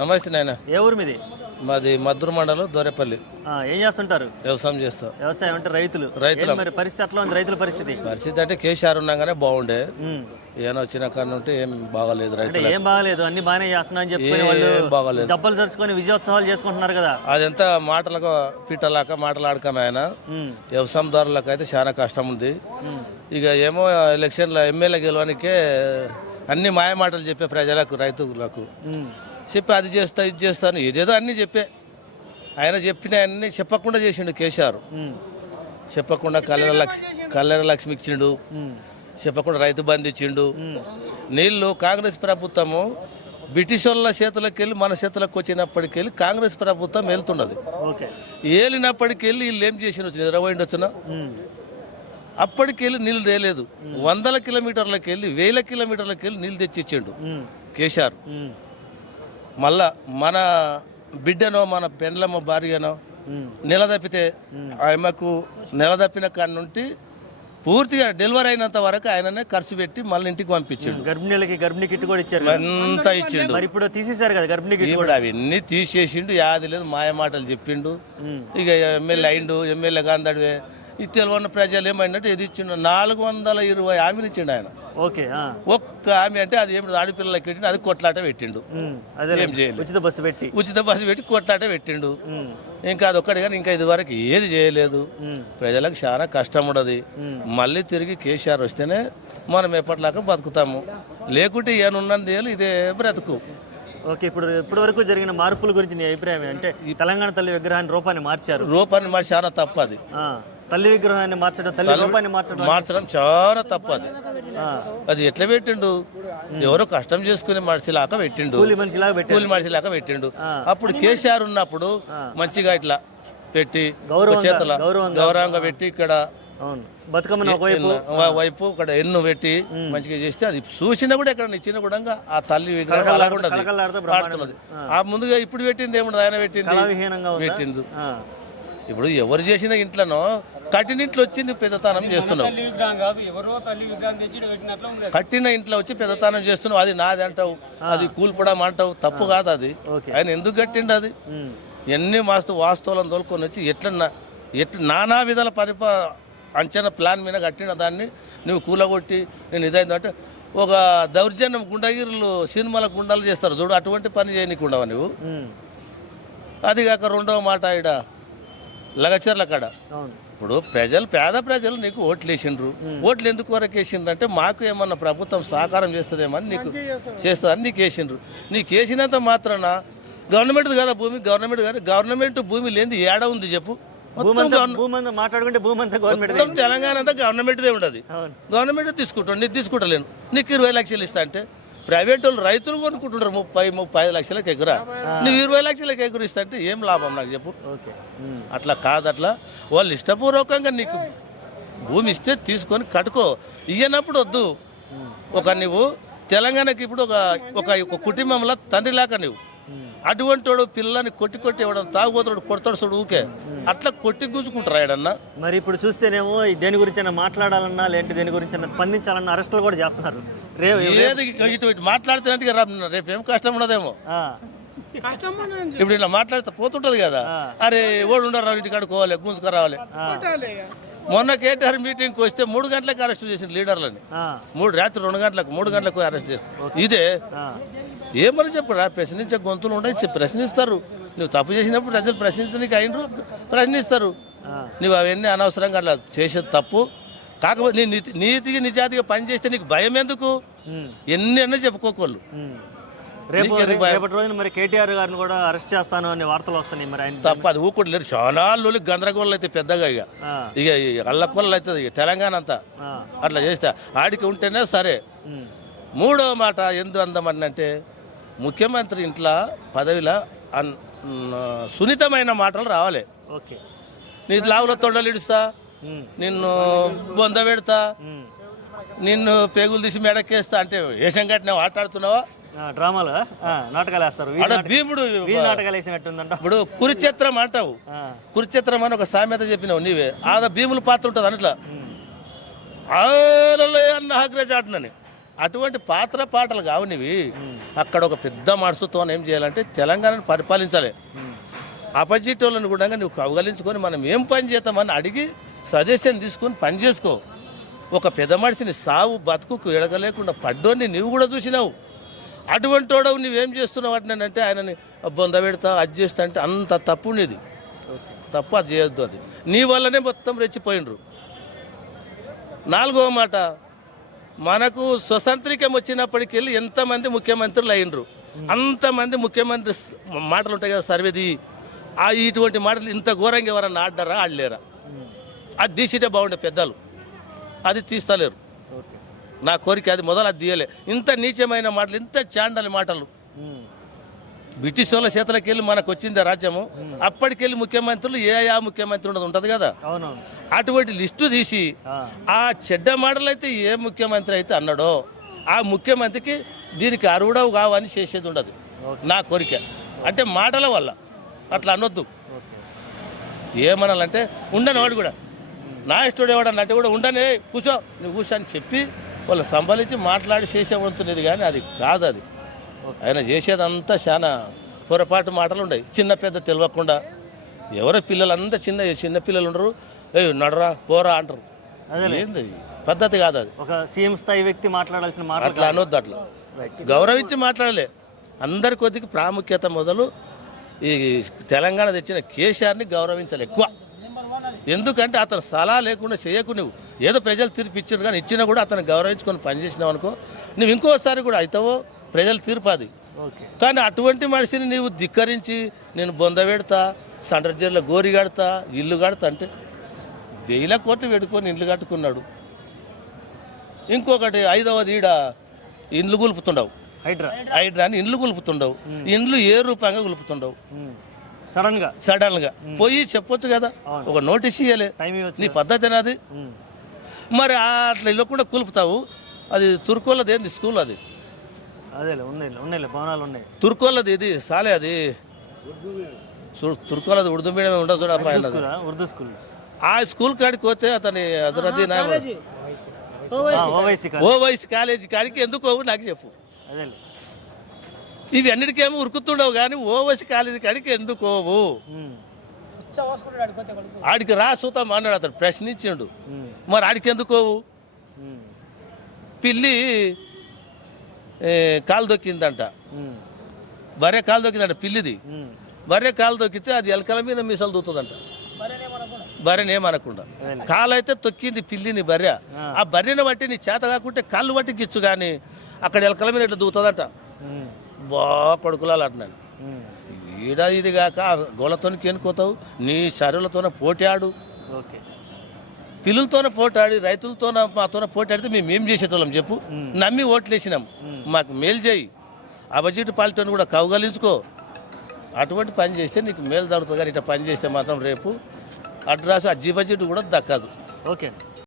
నమస్తే నాయన. ఏ ఊరు మీది? మాది మద్దూరు మండలం దొరేపల్లి. ఏం చేస్తుంటారు? వ్యవసాయం చేస్తాం. వ్యవసాయం అంటే రైతులు. మరి పరిస్థితి అట్లా ఉంది రైతుల పరిస్థితి? పరిస్థితి అంటే కేసీఆర్ ఉన్నాగానే బాగుండే. ఏమైనా వచ్చిన కారణం ఉంటే ఏం బాగాలేదు రైతులు. ఏం బాగాలేదు, అన్ని బాగానే చేస్తున్నా అని చెప్పుకొని వాళ్ళు బాగాలేదు. జబ్బలు తెరుచుకొని విజయోత్సవాలు చేసుకుంటున్నారు కదా. అదంతా మాటలకు పీటలాక మాటలాడకమే ఆయన. వ్యవసాయదారులకు అయితే చాలా కష్టం ఉంది. ఇక ఏమో ఎలక్షన్లో ఎమ్మెల్యే గెలవడానికే అన్ని మాయ మాటలు చెప్పే ప్రజలకు రైతులకు చెప్పి అది చేస్తా ఇది చేస్తాను ఏదేదో అన్నీ చెప్పే. ఆయన చెప్పిన అన్ని చెప్పకుండా చేసిండు కేసీఆర్. చెప్పకుండా కళ్యాణ లక్ష్మి ఇచ్చిండు, చెప్పకుండా రైతు బంధు ఇచ్చిండు. నీళ్ళు కాంగ్రెస్ ప్రభుత్వము బ్రిటిష్ వాళ్ళ చేతులకు వెళ్ళి మన చేతులకు వచ్చినప్పటికి వెళ్ళి కాంగ్రెస్ ప్రభుత్వం వెళ్తున్నది. ఏలినప్పటికి వెళ్ళి వీళ్ళు ఏం చేసిండు నిద్రపోయిండొచ్చున. అప్పటికి వెళ్ళి నీళ్ళు తేలేదు. 100 కిలోమీటర్లకు వెళ్ళి 1000 కిలోమీటర్లకు వెళ్ళి నీళ్ళు తెచ్చిచ్చిండు కేసీఆర్. మళ్ళా మన బిడ్డనో మన పెండ్లమో భార్యనో నిలదప్పితే ఆమెకు నిలదప్పిన కాడి నుండి పూర్తిగా డెలివరీ అయినంత వరకు ఆయననే ఖర్చు పెట్టి మళ్ళీ ఇంటికి పంపించాడు. గర్భిణీ కిట్ కూడా ఇచ్చారు, అంతా ఇచ్చిండు. మరి ఇప్పుడు తీసేశారు కదా గర్భిణీ కిట్ కూడా. అవన్నీ తీసేసిండు, యాది లేదు, మాయ మాటలు చెప్పిండు. ఇక ఎమ్మెల్యే అయిండు, ఎమ్మెల్యే గాంధడివే. ఈ తెలుగున్న ప్రజలు ఏమైనట్టు ఏది ఇచ్చిండు 420 హామీలు ఇచ్చిండు ఆయన. ఒక్క హామీ అంటే అది ఏమి ఆడపిల్లలకి పెట్టిండు, అది కొట్లాట పెట్టిండు. ఏం చేయలేదు, ఉచిత బస్సు పెట్టి కొట్లాట పెట్టిండు. ఇంకా అది ఒక్కటి కానీ ఇంకా ఇది వరకు ఏది చేయలేదు. ప్రజలకు చాలా కష్టం ఉండదు. మళ్ళీ తిరిగి కేసీఆర్ వస్తేనే మనం ఎప్పటిలాగా బతుకుతాము, లేకుంటే ఏనున్నది ఇదే బ్రతుకు. ఓకే, ఇప్పటి వరకు జరిగిన మార్పుల గురించి నీ అభిప్రాయం అంటే? తెలంగాణ తల్లి విగ్రహాన్ని రూపాన్ని మార్చారు, మార్చి చాలా తప్పు. అది తల్లి విగ్రహాన్ని మార్చడం, తల్లి రూపాన్ని మార్చడం చాలా తప్పు. అది ఎట్లా పెట్టిండు? ఎవరో కష్టం చేసుకునే మనిషిలాగా పెట్టిండు, కూలి మనిషిలాగా పెట్టిండు. అప్పుడు కేసీఆర్ ఉన్నప్పుడు మంచిగా ఇట్లా పెట్టి చేతుల గౌరవంగా పెట్టి ఇక్కడ బతుకమ్మ వైపు ఇక్కడ ఎన్ను పెట్టి మంచిగా చేస్తే అది చూసినా కూడా ఇక్కడ ఇచ్చిన కూడా ఆ తల్లి విగ్రహం అలాగే ఉండదు. ఆ ముందుగా ఇప్పుడు పెట్టింది ఏముండదు, ఆయన పెట్టింది. ఇప్పుడు ఎవరు చేసిన ఇంట్లోనో కట్టిన ఇంట్లో వచ్చింది పెద్దతనం చేస్తున్నావు. కట్టిన ఇంట్లో వచ్చి పెద్దతనం చేస్తున్నావు, అది నాది అంటావు, అది కూల్పడం అంటావు. తప్పు కాదు అది. ఆయన ఎందుకు కట్టిండు? అది ఎన్ని వాస్తవాలను తోలుకొని వచ్చి ఎట్లా నానా విధాల అంచనా ప్లాన్ మీద కట్టిన దాన్ని నువ్వు కూలగొట్టి నేను ఇదైందంటే ఒక దౌర్జన్యం గుండగిరులు సినిమాల గుండాలు చేస్తారు చూడు, అటువంటి పని చేయనీకుండవా నువ్వు. అది కాక రెండవ మాట ఈడ లగచర్ల కాడ ఇప్పుడు పేద ప్రజలు నీకు ఓట్లు వేసిండ్రు. ఓట్లు ఎందుకు వరకు వేసిండ్రు అంటే మాకు ఏమన్నా ప్రభుత్వం సహకారం చేస్తుందేమని నీకు చేస్తుందని నీకు వేసిండ్రు. నీకు వేసినంత మాత్రాన గవర్నమెంట్ కదా భూమి, గవర్నమెంట్ భూమి లేని ఏడా ఉంది చెప్పు? మాట్లాడుకుంటే తెలంగాణ అంతా గవర్నమెంట్దే ఉండదు. గవర్నమెంట్ తీసుకుంటాను, నీకు తీసుకుంటలేను. నీకు 20 లక్షలు ఇస్తా అంటే ప్రైవేట్ వాళ్ళు రైతులు కొనుక్కుంటున్నారు 30-35 లక్షలకు ఎగురా. నువ్వు 20 లక్షలకు ఎగురు ఇస్తా అంటే ఏం లాభం నాకు చెప్పు? అట్లా కాదు. అట్లా వాళ్ళు ఇష్టపూర్వకంగా నీకు భూమి ఇస్తే తీసుకొని కట్టుకో, ఇయ్యనప్పుడు వద్దు. నువ్వు తెలంగాణకి ఇప్పుడు ఒక కుటుంబంలో తండ్రిలాగా నువ్వు అటువంటి వాడు పిల్లని కొట్టి ఇవ్వడం, తాగుబోతాడు కొడతాడు చూడు ఊకే, అట్లా కొట్టి గుంజుకుంటారా ఏడన్నా? మరి ఇప్పుడు చూస్తేనేమో దేని గురించి మాట్లాడాలన్నా లేదంటే దేని గురించి స్పందించాలన్నా అరెస్టులు కూడా చేస్తున్నారు. ఏది ఇటు మాట్లాడితే రేపు ఏం కష్టం ఉండదేమో. ఇప్పుడు ఇలా మాట్లాడితే పోతుంటది కదా, అరే ఓడు ఉండరు ఇంటికి కడుకోవాలి, గుంజుకు రావాలి. మొన్న కేటీఆర్ మీటింగ్కి వస్తే 3 గంటలకు అరెస్ట్ చేసిన లీడర్లని, రాత్రి 3 గంటలకు అరెస్ట్ చేస్తారు. ఇదే ఏమని చెప్పు ప్రశ్నించే గొంతులు ఉండే ప్రశ్నిస్తారు. నువ్వు తప్పు చేసినప్పుడు ప్రజలు ప్రశ్నించడానికి అయినరు ప్రశ్నిస్తారు. నువ్వు అవన్నీ అనవసరంగా అట్లా చేసేది తప్పు. కాకపోతే నీ నీతికి నిజాతిగా పని చేస్తే నీకు భయం ఎందుకు? ఎన్ని చెప్పుకోకోళ్ళు. రేపటి రోజున మరి కేటీఆర్ గారిని కూడా అరెస్ట్ చేస్తాను అనే వార్తలు వస్తున్నాయి. మరి ఆయన తప్ప అది ఊకోట్లేరు. చాలా గందరగోళం అయితే పెద్దగా ఇక అల్లకొల్లు అవుతుంది ఇక తెలంగాణ అంతా. అట్లా చేస్తే ఆడికి ఉంటేనే సరే. మూడవ మాట ఎందు అందమన్నంటే ముఖ్యమంత్రి ఇంట్లో పదవిలో సున్నితమైన మాటలు రావాలి. నీ లావులో తొండలు ఇడుస్తా, నిన్ను బొంద పెడతా, నిన్ను పేగులు తీసి మెడకేస్తా అంటే వేషం కట్టినావు, ఆటాడుతున్నావా? డ్రామాలు నాటకాలు వేస్తారు. భీముడు నాటకాలు వేసినట్టుందంట. ఇప్పుడు కురుక్షేత్రం అంటావు, కురుక్షేత్రం అని ఒక సామెత చెప్పినావు నీవే. భీముల పాత్ర ఉంటుంది అట్లా అన్న అగ్రజ ఆటనని అటువంటి పాత్ర పాటలు కావునివి. అక్కడ ఒక పెద్ద మనసుతో ఏం చేయాలంటే తెలంగాణను పరిపాలించాలి. అపోజిట్ వాళ్ళని కూడా నువ్వు కవగలించుకొని మనం ఏం పని చేద్దామని అడిగి సజెషన్ తీసుకొని పని చేసుకో. ఒక పెద్ద మనిషిని సావు బతుకుకు ఎడగలేకుండా పడ్డోని నువ్వు కూడా చూసినావు. అటువంటి వాడవు నువ్వేం చేస్తున్నావు అంటే ఆయనని బొంద పెడతా అది చేస్తా అంటే అంత తప్పు ఉండేది. తప్పు అది చేయొద్దు. అది నీ వల్లనే మొత్తం రెచ్చిపోయినరు. 4వ మాట, మనకు స్వతంత్రికం వచ్చినప్పటికి వెళ్ళి ఎంతమంది ముఖ్యమంత్రులు అయినరు. అంతమంది ముఖ్యమంత్రి మాటలు ఉంటాయి కదా, సర్వేది ఇటువంటి మాటలు ఇంత ఘోరంగా ఎవరన్నా ఆడ్డారా ఆడలేరా? అది తీసిటే బాగుండే పెద్దలు, అది తీస్తలేరు. నా కోరిక అది మొదలు అది తీయలే. ఇంత నీచమైన మాటలు, ఇంత చాండలి మాటలు బ్రిటిష్ వాళ్ళ చేతులకి వెళ్ళి మనకు వచ్చింది రాజ్యము. అప్పటికెళ్ళి ముఖ్యమంత్రులు ఏ ముఖ్యమంత్రి ఉంటుంది కదా, అటువంటి లిస్టు తీసి ఆ చెడ్డ మాటలు అయితే ఏ ముఖ్యమంత్రి అయితే అన్నాడో ఆ ముఖ్యమంత్రికి దీనికి అరువుడవు కావని చేసేది ఉండదు. నా కోరిక అంటే మాటల వల్ల అట్లా అనొద్దు. ఏమనాలంటే ఉండని వాడు కూడా నా ఇష్టడు ఎవడన్నంటే కూడా ఉండనే కూర్చో నువ్వు కూర్చో అని చెప్పి వాళ్ళు సంబలించి మాట్లాడి చేసే వంతునేది. కానీ అది కాదు. అది ఆయన చేసేదంతా చాలా పొరపాటు మాటలు ఉన్నాయి. చిన్న పెద్ద తెలియకుండా ఎవరో పిల్లలంతా చిన్న పిల్లలు ఉండరు, నడరా పోరా అంటారు. ఏంది పద్ధతి కాదు. అది ఒక సీఎం స్థాయి వ్యక్తి మాట్లాడాల్సిన మాట అట్లా అనొద్దు. అట్లా గౌరవించి మాట్లాడలే. అందరి కొద్దికి ప్రాముఖ్యత మొదలు ఈ తెలంగాణ తెచ్చిన కేసీఆర్ని గౌరవించాలి ఎక్కువ. ఎందుకంటే అతను సలహా లేకుండా చేయకు. నువ్వు ఏదో ప్రజలు తీర్పు ఇచ్చాడు కానీ ఇచ్చినా కూడా అతను గౌరవించుకొని పనిచేసినావు అనుకో, నువ్వు ఇంకోసారి కూడా అవుతావో ప్రజలు తీర్పు అది. కానీ అటువంటి మనిషిని నీవు ధిక్కరించి నేను బొంద పెడతా, సండ్రజర్లో గోరి కడతా, ఇల్లు కడతా అంటే 1000 కోట్లు పెట్టుకొని ఇల్లు కట్టుకున్నాడు. ఇంకొకటి 5వది ఈడ ఇండ్లు గులుపుతుండవు, హైడ్రా అని ఇండ్లు గులుపుతుండవు. ఇండ్లు ఏ రూపంగా గులుపుతుండవు సడన్గా పోయి చెప్పొచ్చు కదా, ఒక నోటీస్ ఇయ్యలే. నీ పద్ధతి అది. మరి అట్లా ఇల్లు కూడా కూలుపుతావు. అది తుర్కోలది ఏంది స్కూల్, అది తుర్కోలది ఇది సాలే, అది తుర్కోలది ఉర్దూ మీడియం ఉండదు చూడ. ఆ స్కూల్ కాడికి పోతే అతని అదరది ఓవైసీ కాలేజీ కాడికి ఎందుకు నాకు చెప్పు. ఇవి అన్నిటికేమో ఉరుకుతుండవు కానీ ఓవైసీ కాలేజీ కాడికి ఎందుకోవు? ఆడికి రా చూద్దాం అన్నాడు అతను, ప్రశ్నించిండు. మరి ఆడికి ఎందుకోవు? పిల్లి కాలు దొక్కిందంట, బర్రె కాలు దొక్కిందంట పిల్లిది. బర్రె కాలు దొక్కితే అది ఎలకల మీద మీసాలు దూతుందంట, బర్రెనేమనకుండా. కాలు అయితే తొక్కింది పిల్లిని బర్రె. ఆ బర్రెని బట్టి నీ చేత కాకుంటే కాళ్ళు బట్టి గిచ్చు కానీ అక్కడ ఎలకల మీద ఇట్లా దూతుందట. కొడుకులాలు అంటున్నాను. ఈడ ఇది కాక గోళ్ళతో కేనుకోతావు, నీ శరీరతోనే పోటీ ఆడు. పిల్లలతోనే పోటాడి, రైతులతోన మాతోనే పోటాడితే మేమేం చేసేటోళ్ళం చెప్పు? నమ్మి ఓట్లు వేసినాం, మాకు మేలు చేయి. అపోజిట్ పార్టీని కూడా కవగలించుకో. అటువంటి పని చేస్తే నీకు మేలు జరుగుతుంది. కానీ ఇట్లా పని చేస్తే మాత్రం రేపు అడ్రస్ అజ్జి బడ్జెట్ కూడా దక్కదు. ఓకే.